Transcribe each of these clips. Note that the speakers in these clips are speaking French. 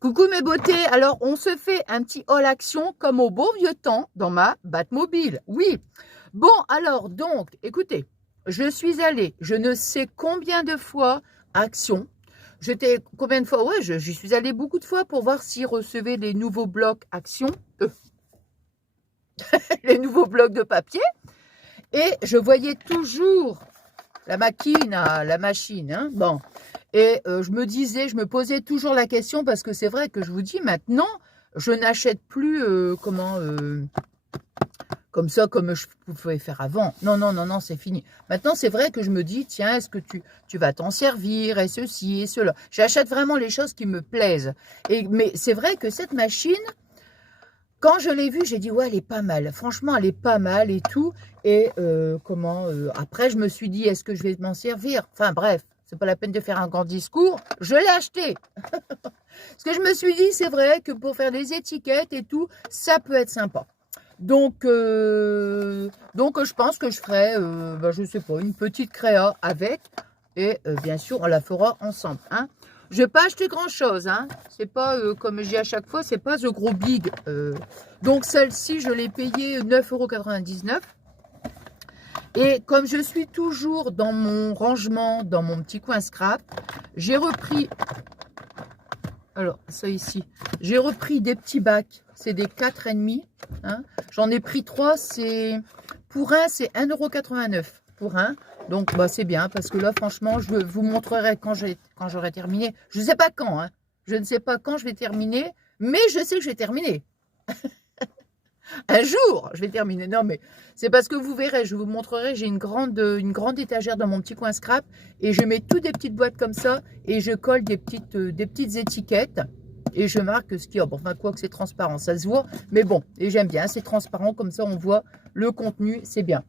Coucou mes beautés, alors on se fait un petit haul action comme au bon vieux temps dans ma Batmobile, oui. Bon alors donc, écoutez, je suis allée je ne sais combien de fois Action. J'étais combien de fois, ouais, j'y suis allée beaucoup de fois pour voir s'ils recevaient les nouveaux blocs Action, les nouveaux blocs de papier. Et je voyais toujours la machine, hein, bon. Et je me posais toujours la question, parce que c'est vrai que je vous dis maintenant, je n'achète plus, comme ça, comme je pouvais faire avant. Non, non, non, non, c'est fini. Maintenant, c'est vrai que je me dis, tiens, est-ce que tu vas t'en servir, et ceci, et cela. J'achète vraiment les choses qui me plaisent. Mais c'est vrai que cette machine, quand je l'ai vue, j'ai dit, ouais, elle est pas mal. Franchement, elle est pas mal et tout. Et après, je me suis dit, est-ce que je vais m'en servir? Enfin, bref, c'est pas la peine de faire un grand discours. Je l'ai acheté. Parce que je me suis dit, c'est vrai que pour faire des étiquettes et tout, ça peut être sympa. Donc je pense que je ferai, je sais pas, une petite créa avec. Et bien sûr, on la fera ensemble, hein. Je n'ai pas acheté grand chose, hein. C'est pas, comme je dis à chaque fois, c'est pas The Gros Big. Donc celle-ci, je l'ai payée 9,99 €. Et comme je suis toujours dans mon rangement, dans mon petit coin scrap, j'ai repris, alors ça ici, j'ai repris des petits bacs, c'est des 4,5 €, hein. J'en ai pris 3, pour un, c'est 1,89 € pour un. Donc, c'est bien, parce que là, franchement, je vous montrerai quand j'aurai terminé. Je ne sais pas quand, hein. Je ne sais pas quand je vais terminer, mais je sais que je vais terminer. Un jour, je vais terminer. Non, mais c'est parce que vous verrez, je vous montrerai, j'ai une grande étagère dans mon petit coin scrap, et je mets toutes des petites boîtes comme ça, et je colle des petites étiquettes, et je marque ce qu'il y a. Bon, enfin, quoi que c'est transparent, ça se voit, mais bon, et j'aime bien, c'est transparent, comme ça on voit le contenu, c'est bien.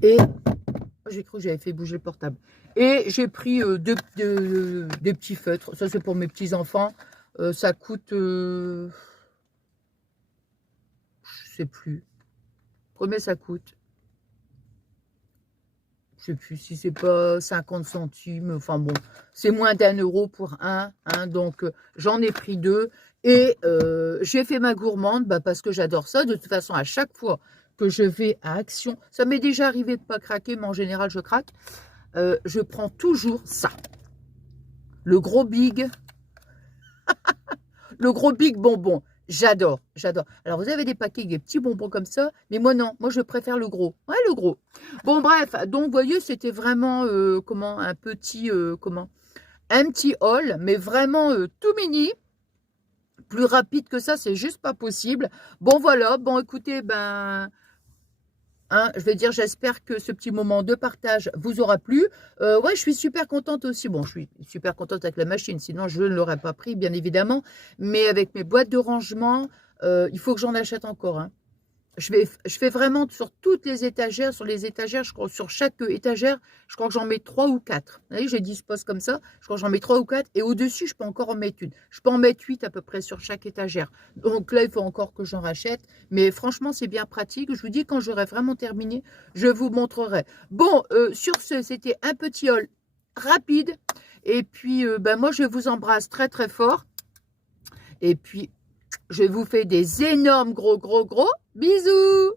Et j'ai cru que j'avais fait bouger le portable. Et j'ai pris des petits feutres. Ça, c'est pour mes petits-enfants. Ça coûte, je sais plus. Combien ça coûte? Je sais plus si c'est pas 50 centimes. Enfin bon, c'est moins d'1 € pour un. Hein, donc, j'en ai pris 2. Et j'ai fait ma gourmande, parce que j'adore ça. De toute façon, à chaque fois que je vais à Action, ça m'est déjà arrivé de pas craquer, mais en général, je craque. Je prends toujours ça. Le gros big bonbon. J'adore, j'adore. Alors, vous avez des paquets avec des petits bonbons comme ça, mais moi, non. Moi, je préfère le gros. Ouais, le gros. Bon, bref. Donc, vous voyez, c'était vraiment, un petit haul, mais vraiment tout mini. Plus rapide que ça, c'est juste pas possible. Bon, voilà. Bon, écoutez, hein, je vais dire, j'espère que ce petit moment de partage vous aura plu. Ouais, je suis super contente aussi. Bon, je suis super contente avec la machine, sinon je ne l'aurais pas pris, bien évidemment. Mais avec mes boîtes de rangement, il faut que j'en achète encore, hein. Je fais vraiment sur toutes les étagères, sur les étagères, je crois, sur chaque étagère, je crois que j'en mets 3 ou 4. Vous voyez, j'ai dispose comme ça, je crois que j'en mets 3 ou 4. Et au-dessus, je peux encore en mettre une. Je peux en mettre 8 à peu près sur chaque étagère. Donc là, il faut encore que j'en rachète. Mais franchement, c'est bien pratique. Je vous dis, quand j'aurai vraiment terminé, je vous montrerai. Bon, sur ce, c'était un petit haul rapide. Et puis, moi, je vous embrasse très, très fort. Et puis, je vous fais des énormes gros bisous.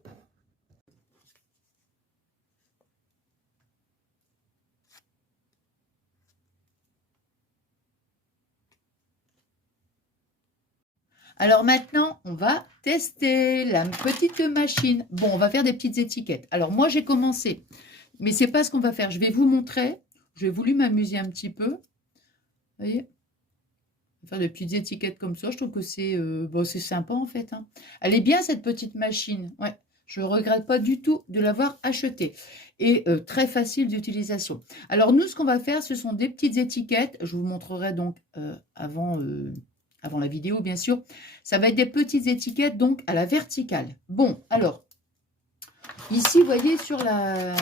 Alors maintenant, on va tester la petite machine. Bon, on va faire des petites étiquettes. Alors moi, j'ai commencé, mais c'est pas ce qu'on va faire. Je vais vous montrer. J'ai voulu m'amuser un petit peu. Vous voyez, faire des petites étiquettes comme ça. Je trouve que c'est sympa en fait, hein. Elle est bien cette petite machine. Ouais. Je ne regrette pas du tout de l'avoir achetée. Et très facile d'utilisation. Alors nous, ce qu'on va faire, ce sont des petites étiquettes. Je vous montrerai donc avant la vidéo, bien sûr. Ça va être des petites étiquettes, donc, à la verticale. Bon, alors, ici, vous voyez, sur la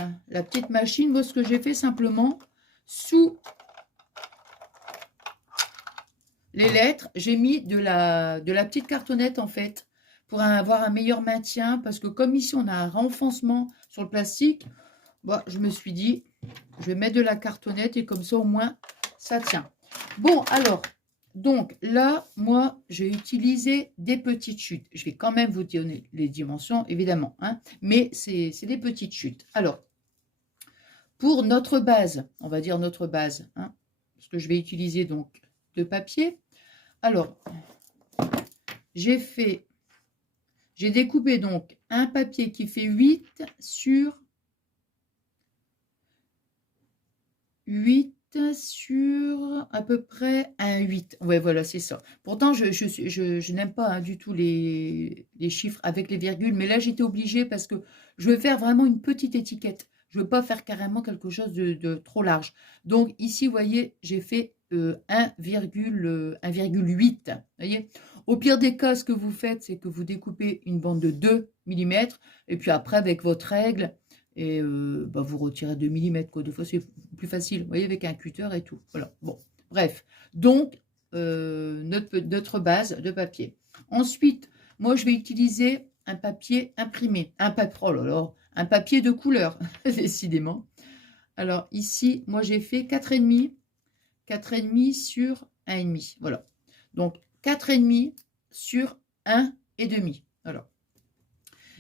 petite machine, moi, ce que j'ai fait simplement, sous les lettres, j'ai mis de la petite cartonnette, en fait, pour avoir un meilleur maintien, parce que comme ici, on a un renfoncement sur le plastique, je me suis dit, je vais mettre de la cartonnette, et comme ça, au moins, ça tient. Bon, alors, Donc là, moi, j'ai utilisé des petites chutes. Je vais quand même vous donner les dimensions, évidemment, hein, mais c'est des petites chutes. Alors, pour notre base, on va dire notre base, hein, parce que je vais utiliser donc de papier. Alors, j'ai découpé donc un papier qui fait 8 sur 8 sur à peu près un 8. Ouais, voilà, c'est ça. Pourtant, je n'aime pas hein, du tout les chiffres avec les virgules, mais là, j'étais obligée parce que je veux faire vraiment une petite étiquette. Je veux pas faire carrément quelque chose de trop large. Donc ici, vous voyez, j'ai fait 1,8. Voyez. Au pire des cas, ce que vous faites, c'est que vous découpez une bande de 2 mm, et puis après, avec votre règle, et bah, vous retirez 2 mm, quoi. Des fois, c'est plus facile, vous voyez, avec un cutter et tout. Voilà, bon, bref. Donc, notre base de papier. Ensuite, moi, je vais utiliser un papier imprimé. Oh là là, un papier de couleur, décidément. Alors, ici, moi, j'ai fait 4,5, 4,5 sur 1,5. Voilà. Donc, 4,5 sur 1,5. Voilà.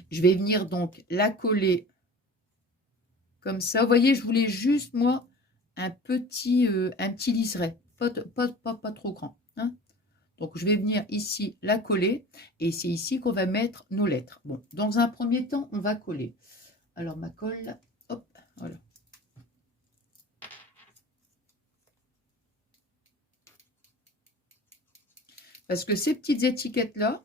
Je vais venir donc la coller comme ça. Vous voyez, je voulais juste, moi, un petit liseré, pas trop grand. Hein. Donc, je vais venir ici la coller, et c'est ici qu'on va mettre nos lettres. Bon, dans un premier temps, on va coller. Alors, ma colle, hop, voilà. Parce que ces petites étiquettes-là,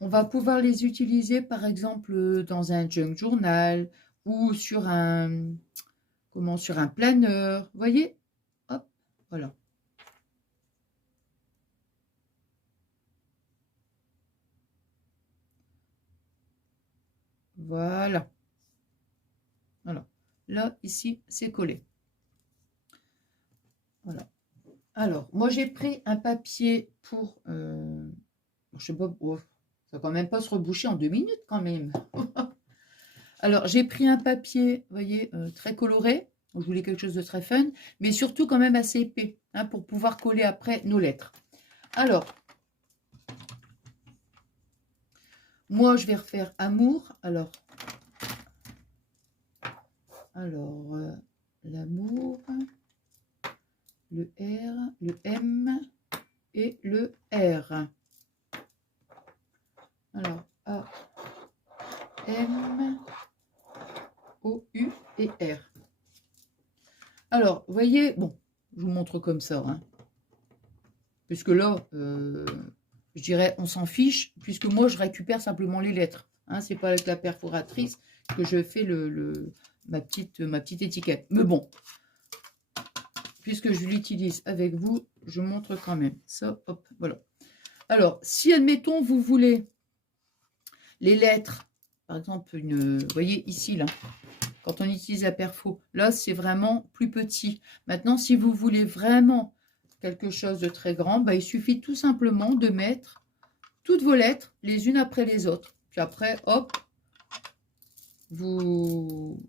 on va pouvoir les utiliser, par exemple, dans un junk journal ou sur un, sur un planeur. Vous voyez? Hop, voilà. Voilà. Voilà. Là, ici, c'est collé. Voilà. Alors, moi, j'ai pris un papier pour... je sais pas... Oh, ça va quand même pas se reboucher en 2 minutes, quand même. Alors, j'ai pris un papier, vous voyez, très coloré. Je voulais quelque chose de très fun, mais surtout quand même assez épais, hein, pour pouvoir coller après nos lettres. Alors, moi, je vais refaire amour. Alors, l'amour, le R, le M et le R. Alors, A, M, O, U et R. Alors, vous voyez, bon, je vous montre comme ça, hein, puisque là, je dirais, on s'en fiche, puisque moi, je récupère simplement les lettres. Hein, c'est pas avec la perforatrice que je fais ma petite étiquette. Mais bon, puisque je l'utilise avec vous, je montre quand même. Ça, hop, voilà. Alors, si, admettons, vous voulez les lettres, par exemple, vous voyez ici, là, quand on utilise la perfo, là, c'est vraiment plus petit. Maintenant, si vous voulez vraiment quelque chose de très grand, bah, il suffit tout simplement de mettre toutes vos lettres les unes après les autres. Puis après, hop, vous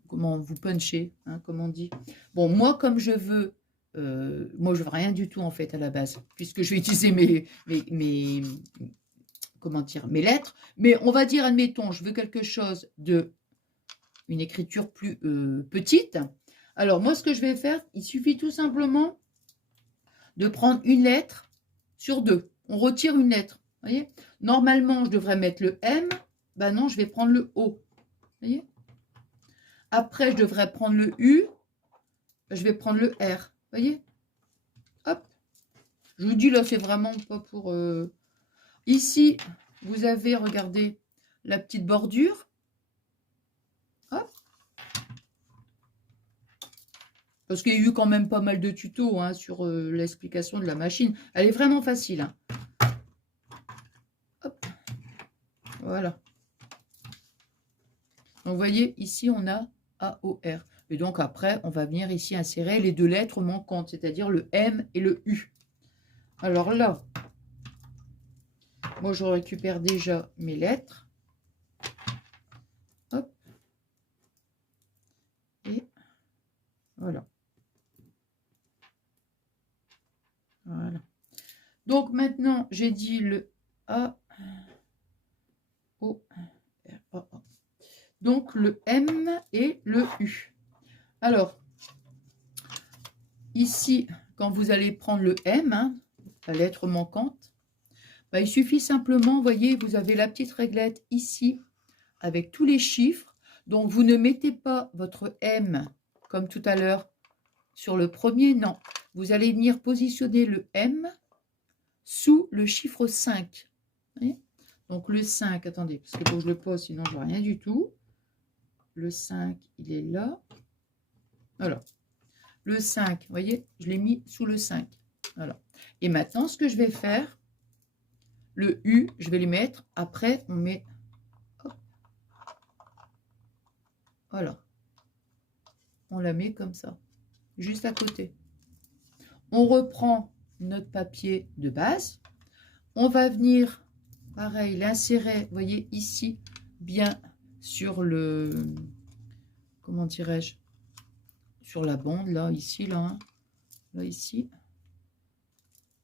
punchez, hein, comme on dit. Bon, moi, comme je veux, moi, je veux rien du tout, en fait, à la base, puisque je vais utiliser mes lettres. Mais on va dire, admettons, je veux quelque chose une écriture plus petite. Alors, moi, ce que je vais faire, il suffit tout simplement de prendre une lettre sur 2. On retire une lettre. Voyez, normalement, je devrais mettre le M. Ben non, je vais prendre le O. Voyez. Après, je devrais prendre le U. Je vais prendre le R. Voyez. Hop. Je vous dis, là, c'est vraiment pas pour... Ici, vous avez, regardez, la petite bordure. Hop. Parce qu'il y a eu quand même pas mal de tutos hein, sur l'explication de la machine. Elle est vraiment facile. Hein. Hop. Voilà. Donc, vous voyez, ici, on a AOR. Et donc, après, on va venir ici insérer les deux lettres manquantes, c'est-à-dire le M et le U. Alors là, moi, je récupère déjà mes lettres. Hop. Et voilà. Voilà. Donc maintenant, j'ai dit le A, O, R, A, A. Donc le M et le U. Alors, ici, quand vous allez prendre le M, hein, la lettre manquante, bah, il suffit simplement, vous voyez, vous avez la petite réglette ici, avec tous les chiffres. Donc, vous ne mettez pas votre M, comme tout à l'heure, sur le premier, non. Vous allez venir positionner le M sous le chiffre 5. Voyez, donc, le 5, attendez, parce qu'il faut que je le pose, sinon je vois rien du tout. Le 5, il est là. Voilà. Le 5, vous voyez, je l'ai mis sous le 5. Voilà. Et maintenant, ce que je vais faire, le U, je vais les mettre. Après, on met... Hop, voilà. On la met comme ça, juste à côté. On reprend notre papier de base. On va venir, pareil, l'insérer, vous voyez, ici, bien sur le... Comment dirais-je? Sur la bande, là, ici, là. Hein, là, ici.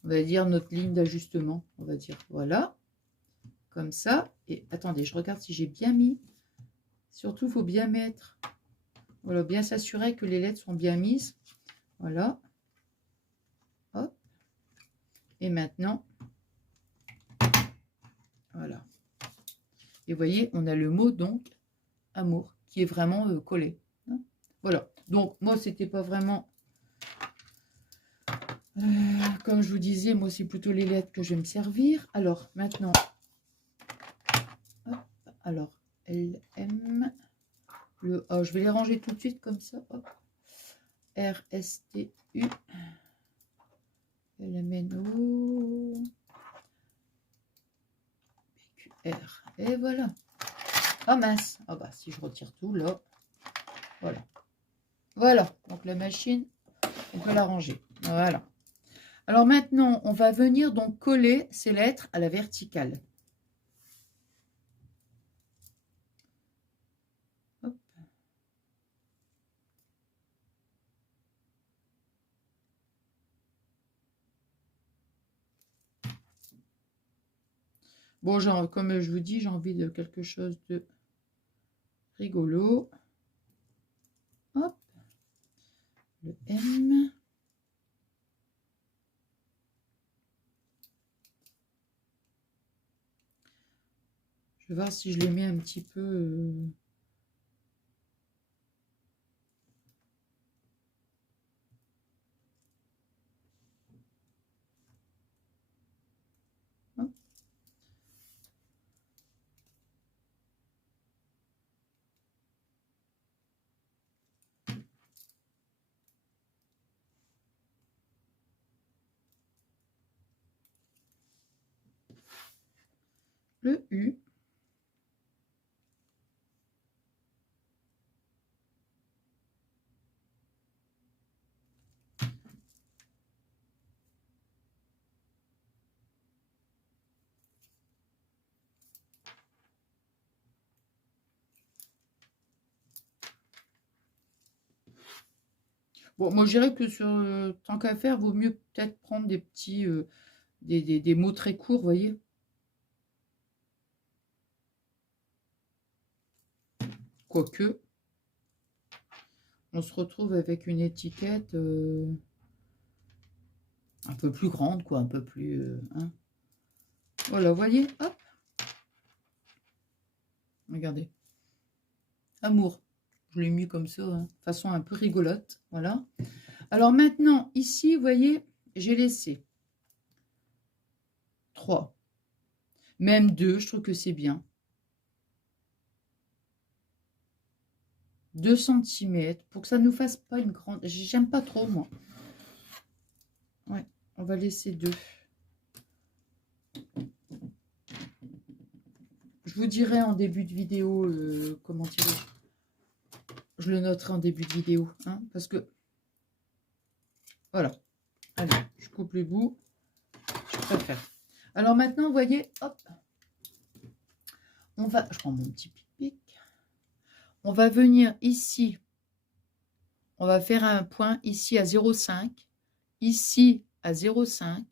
On va dire notre ligne d'ajustement, on va dire. Voilà. Comme ça. Et attendez, je regarde si j'ai bien mis. Surtout, il faut bien mettre... Voilà, bien s'assurer que les lettres sont bien mises. Voilà. Hop. Et maintenant, voilà. Et vous voyez, on a le mot, donc, amour, qui est vraiment collé. Hein, voilà. Donc, moi, c'était pas vraiment... comme je vous disais, moi, c'est plutôt les lettres que je vais me servir. Alors, maintenant... Hop, alors, L, M... Le A, je vais les ranger tout de suite, comme ça. Hop. R, S, T, U... L, M, N, O... Q, R. Et voilà. Oh mince. Ah bah, si je retire tout, là... Voilà. Voilà. Donc, la machine, on peut la ranger. Voilà. Alors maintenant, on va venir donc coller ces lettres à la verticale. Hop. Bon, genre, comme je vous dis, j'ai envie de quelque chose de rigolo. Hop. Le M. Je vais voir si je les mets un petit peu... Hop. Le U. Bon, moi, je dirais que sur tant qu'à faire, vaut mieux peut-être prendre des petits... des mots très courts, vous voyez. Quoique, on se retrouve avec une étiquette un peu plus grande, quoi, un peu plus... hein. Voilà, vous voyez, hop. Regardez. Amour. Je l'ai mis comme ça, hein, façon un peu rigolote, voilà. Alors maintenant, ici, vous voyez, j'ai laissé 3. Même 2, je trouve que c'est bien. 2 cm, pour que ça ne nous fasse pas une grande... J'aime pas trop, moi. Ouais, on va laisser 2. Je vous dirai en début de vidéo comment tirer. Je le noterai en début de vidéo, hein, parce que... Voilà. Allez, je coupe les bouts. Je préfère. Alors maintenant, vous voyez, hop. On va... Je prends mon petit pic. On va venir ici. On va faire un point ici à 0,5. Ici, à 0,5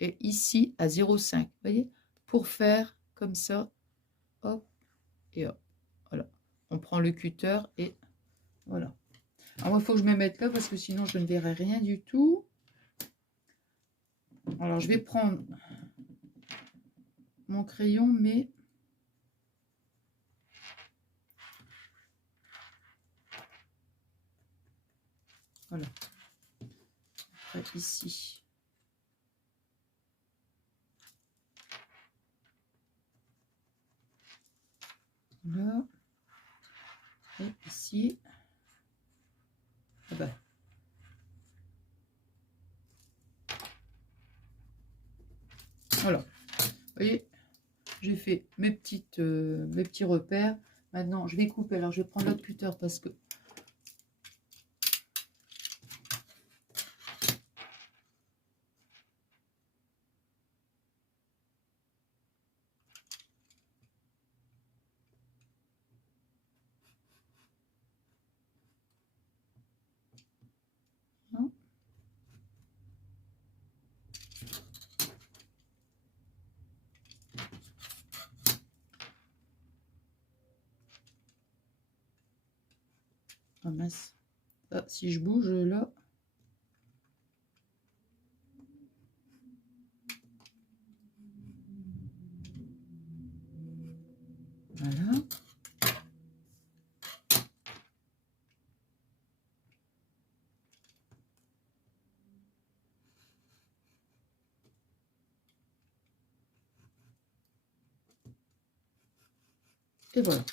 et ici à 0,5. Vous voyez? Pour faire comme ça, hop et hop. Voilà. On prend le cutter et voilà. Alors, il faut que je me mette là parce que sinon, je ne verrai rien du tout. Alors, je vais prendre mon crayon, mais... Voilà. Après, ici. Là. Et ici. Ah ben. Voilà. Vous voyez, j'ai fait mes petits repères. Maintenant, je vais couper. Alors, je vais prendre l'autre cutter parce que... Ah mince. Ah, si je bouge là... Voilà. Et voilà.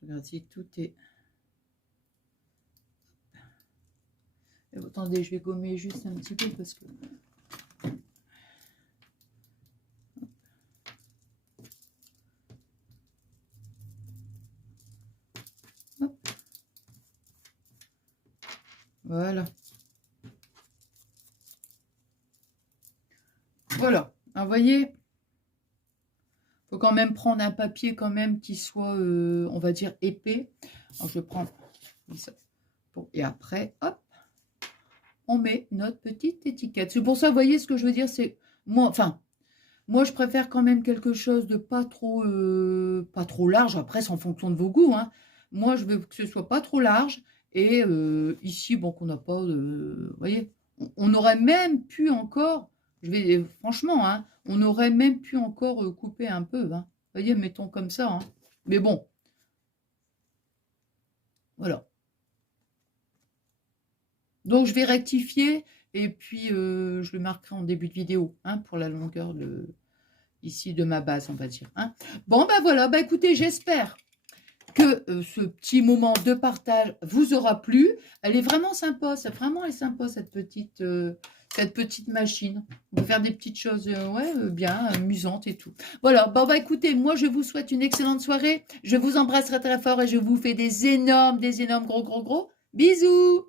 Regarde si tout est... Et attendez, je vais gommer juste un petit peu parce que... Hop. Voilà. Voilà. Alors, vous voyez, faut quand même prendre un papier quand même qui soit, on va dire, épais. Alors, je prends ça. Bon, et après, hop, on met notre petite étiquette. C'est pour ça, vous voyez, ce que je veux dire, c'est... Moi, enfin, moi, je préfère quand même quelque chose de pas trop large. Après, c'est en fonction de vos goûts, hein. Moi, je veux que ce soit pas trop large. Et ici, bon, qu'on n'a pas... vous voyez, on aurait même pu encore... franchement, hein, on aurait même pu encore couper un peu. Hein. Vous voyez, mettons comme ça. Hein. Mais bon, voilà. Donc, je vais rectifier et puis je le marquerai en début de vidéo hein, pour la longueur ici de ma base, on va dire. Hein. Bon, ben voilà, ben écoutez, j'espère que ce petit moment de partage vous aura plu. Elle est vraiment sympa, elle est sympa cette petite machine. On peut faire des petites choses bien amusantes et tout. Voilà, bon bah écoutez, moi je vous souhaite une excellente soirée. Je vous embrasse très très fort et je vous fais des énormes gros bisous.